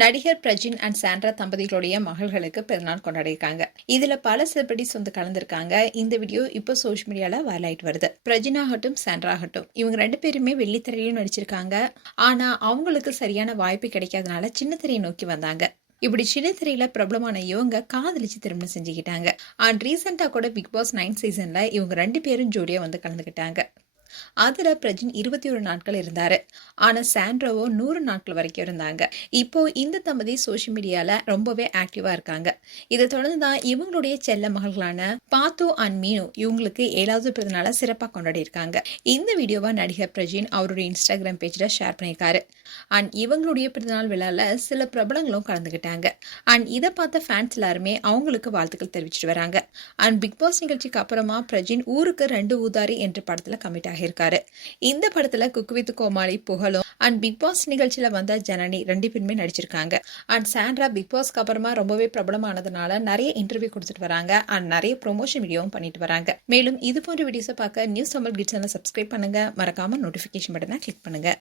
நடிகர் Prajin and Sandra தம்பதிகளுடைய மகள்களுக்கு பிறந்தநாள் கொண்டாடிருக்காங்க. இதுல பல செலிபிரிட்டிஸ் வந்து கலந்துருக்காங்க. இந்த வீடியோ இப்போ சோஷியல் மீடியால வைரல் ஆயிட்டு வருது. பிரஜின் ஆகட்டும் சாண்ட்ரா ஆகட்டும் இவங்க 2 பேருமே வெள்ளித்திரையிலும் நடிச்சிருக்காங்க. ஆனா அவங்களுக்கு சரியான வாய்ப்பு கிடைக்காதனால சின்ன திரையை நோக்கி வந்தாங்க. இப்படி சின்ன திரையில பிரபலமான இவங்க காதலிச்சு திருமணம் செஞ்சுக்கிட்டாங்க. அண்ட் ரீசெண்டா கூட பிக் பாஸ் 9 சீசன்ல இவங்க 2 பேரும் ஜோடியா வந்து கலந்துக்கிட்டாங்க. அதுல பிரஜின் 21 நாட்கள் இருந்தாரு. ஆனா சாண்ட்ராவோ 100 நாட்கள் வரைக்கும் இருந்தாங்க. இப்போ இந்த தம்பதி சோஷியல் மீடியால ரொம்பவே ஆக்டிவா இருக்காங்க. இதை தொடர்ந்து தான் இவங்களுடைய செல்ல மகள்களான பாத்து அண்ட் மீனு இவங்களுக்கு 7வது பிறந்தநாளை சிறப்பாக கொண்டாடி இருக்காங்க. இந்த வீடியோவை நடிகர் பிரஜின் அவருடைய இன்ஸ்டாகிராம் பேஜ்ல ஷேர் பண்ணியிருக்காரு. அண்ட் இவங்களுடைய பிறந்தநாள் விழால சில பிரபலங்களும் கலந்துக்கிட்டாங்க. அண்ட் இதை பார்த்த ஃபேன்ஸ் எல்லாருமே அவங்களுக்கு வாழ்த்துக்கள் தெரிவிச்சிட்டு வராங்க. அண்ட் பிக் பாஸ் நிகழ்ச்சிக்கு அப்புறமா பிரஜின் ஊருக்கு 2 ஊதாரி என்ற படத்துல கமிட் ஆகியிருக்காரு. இந்த படத்துல குக் வித் கோமாளி, புகழும் அண்ட் பிக் பாஸ் நிகழ்ச்சியில வந்த ஜனனி 2 பேருமே நடிச்சிருக்காங்க. அண்ட் சாண்ட்ரா பிக் பாஸ்க்கு அப்புறமா ரொம்பவே பிரபலமானதுனால நிறைய இன்டர்வியூ கொடுத்துட்டு வராங்க. அண்ட் நிறைய ப்ரொமோஷன் வீடியோவும் பண்ணிட்டு வராங்க. மேலும் இது போன்ற வீடியோஸை பார்க்க நியூஸ் தமிழ் கிட்ஸ் சேனலை சப்ஸ்கிரைப் பண்ணுங்க. மறக்காம நோட்டிபிகேஷன் பட்டனை கிளிக் பண்ணுங்க.